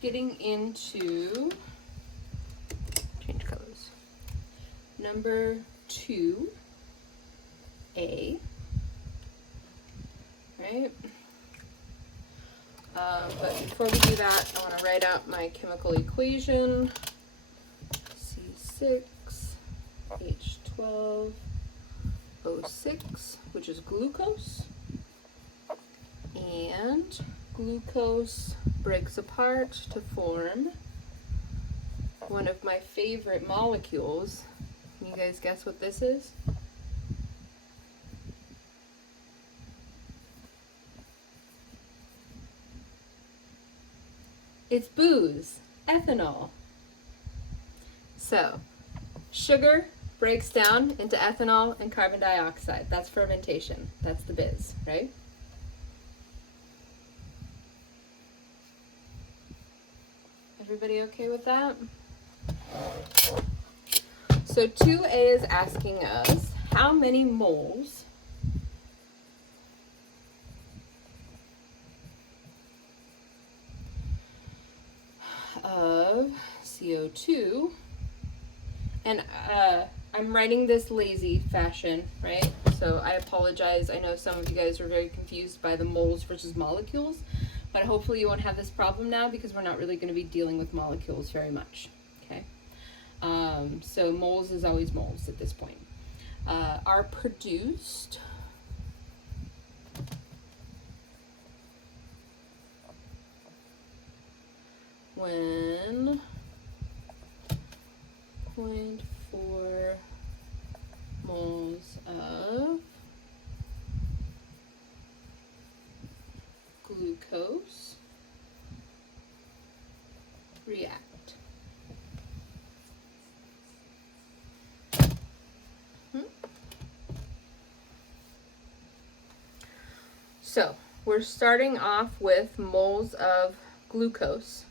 getting into, change colors, number 2A, right? But before we do that, I want to write out my chemical equation. C6H12O6, which is glucose. And glucose breaks apart to form one of my favorite molecules. Can you guys guess what this is? It's booze, ethanol. So, sugar breaks down into ethanol and carbon dioxide. That's fermentation. That's the biz, right? Everybody okay with that? So 2A is asking us how many moles of CO2, and I'm writing this lazy fashion, right? So I apologize. I know some of you guys are very confused by the moles versus molecules, but hopefully you won't have this problem now because we're not really going to be dealing with molecules very much, okay? So moles is always moles at this point. Are produced when 0.4 moles of glucose react. So we're starting off with moles of glucose,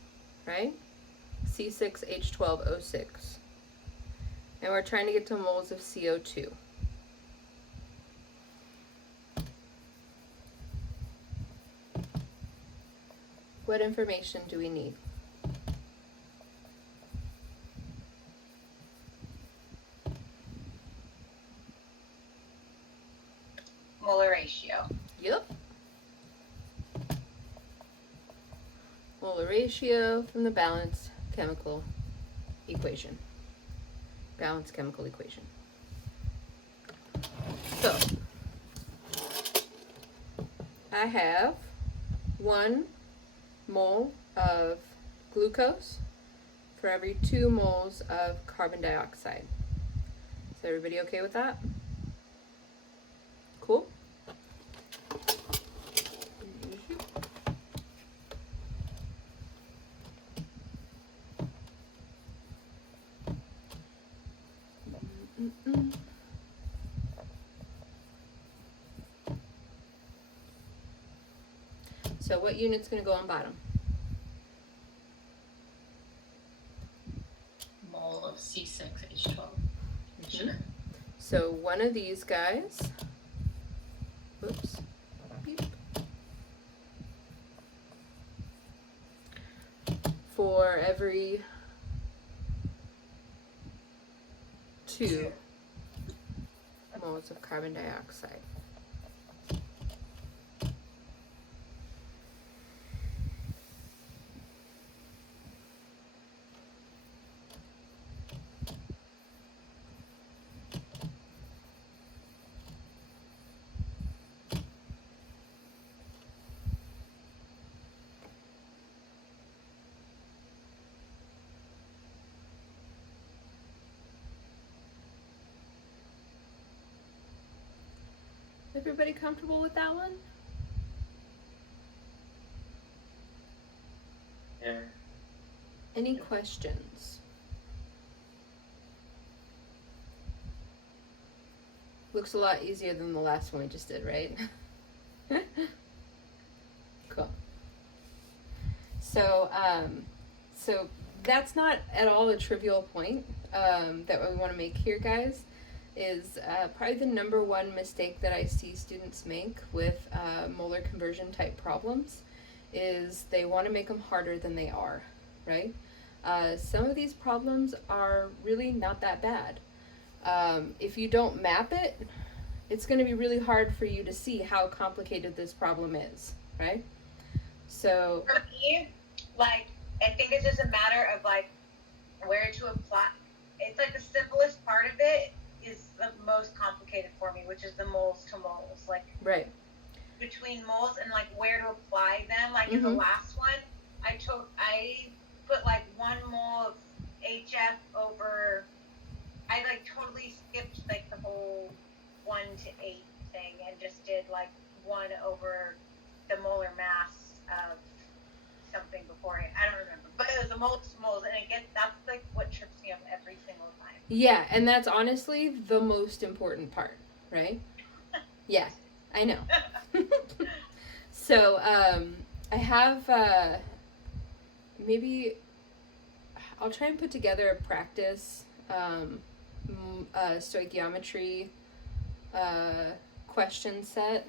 right? C6H12O6. And we're trying to get to moles of CO2. What information do we need? Molar ratio. Yep. Molar ratio from the balanced chemical equation. Balanced chemical equation. So, I have 1 mole of glucose for every 2 moles of carbon dioxide. Is everybody okay with that? Cool? So what unit's going to go on bottom? Mole of C6H12. Sure. So one of these guys, whoops, beep, for every 2 moles of carbon dioxide. Everybody comfortable with that one? Yeah. Any questions? Looks a lot easier than the last one we just did, right? Cool. So, so that's not at all a trivial point that we want to make here, guys. Is probably the number one mistake that I see students make with molar conversion type problems is they want to make them harder than they are, right? Some of these problems are really not that bad. If you don't map it, it's going to be really hard for you to see how complicated this problem is, right? So For me, like, I think it's just a matter of like where to apply. It's like the simplest part of it is the most complicated for me, which is the moles to moles. Like, right. between moles and like where to apply them. Like in the last one, I put like 1 mole of HF over. I like totally skipped like the whole 1 to 8 thing and just did like 1 over the molar mass of something beforehand. I don't remember, but it was the moles to moles, and that's like what trips me up every single time. Yeah, and that's honestly the most important part, right? Yeah, I know. So, I have, maybe, I'll try and put together a practice, stoichiometry, question set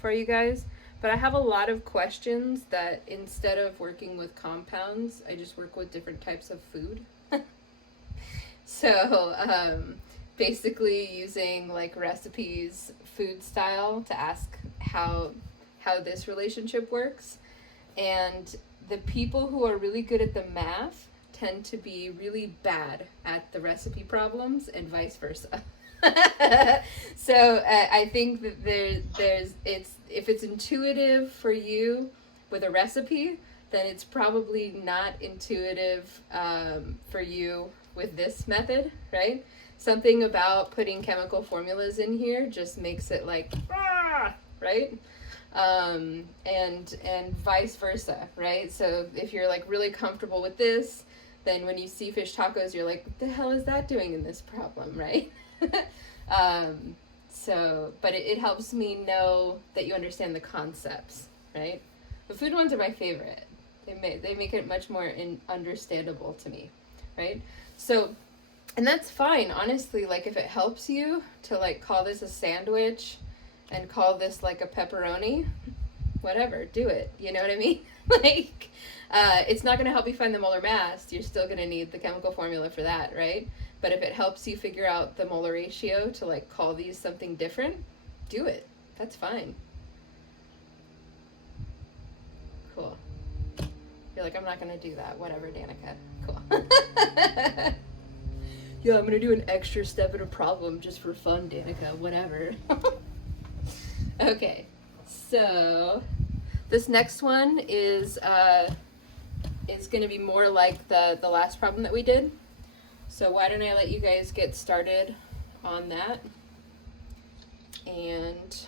for you guys. But I have a lot of questions that instead of working with compounds, I just work with different types of food. So, basically using like recipes, food style to ask how this relationship works. And the people who are really good at the math tend to be really bad at the recipe problems and vice versa. So I think that if it's intuitive for you with a recipe, then it's probably not intuitive for you with this method, right? Something about putting chemical formulas in here just makes it like, right? And vice versa, right? So if you're like really comfortable with this, then when you see fish tacos, you're like, what the hell is that doing in this problem, right? But it helps me know that you understand the concepts, right? The food ones are my favorite. They make it much more understandable to me, right? So, and that's fine, honestly. Like, if it helps you to like call this a sandwich and call this like a pepperoni, whatever, do it. You know what I mean? Like, it's not going to help you find the molar mass. You're still going to need the chemical formula for that, right? But if it helps you figure out the molar ratio to like call these something different, do it. That's fine. Cool. You're like, I'm not going to do that. Whatever, Danica. Cool. Yeah, I'm going to do an extra step in a problem just for fun, Danica. Whatever. Okay. So this next one is going to be more like the last problem that we did. So why don't I let you guys get started on that. And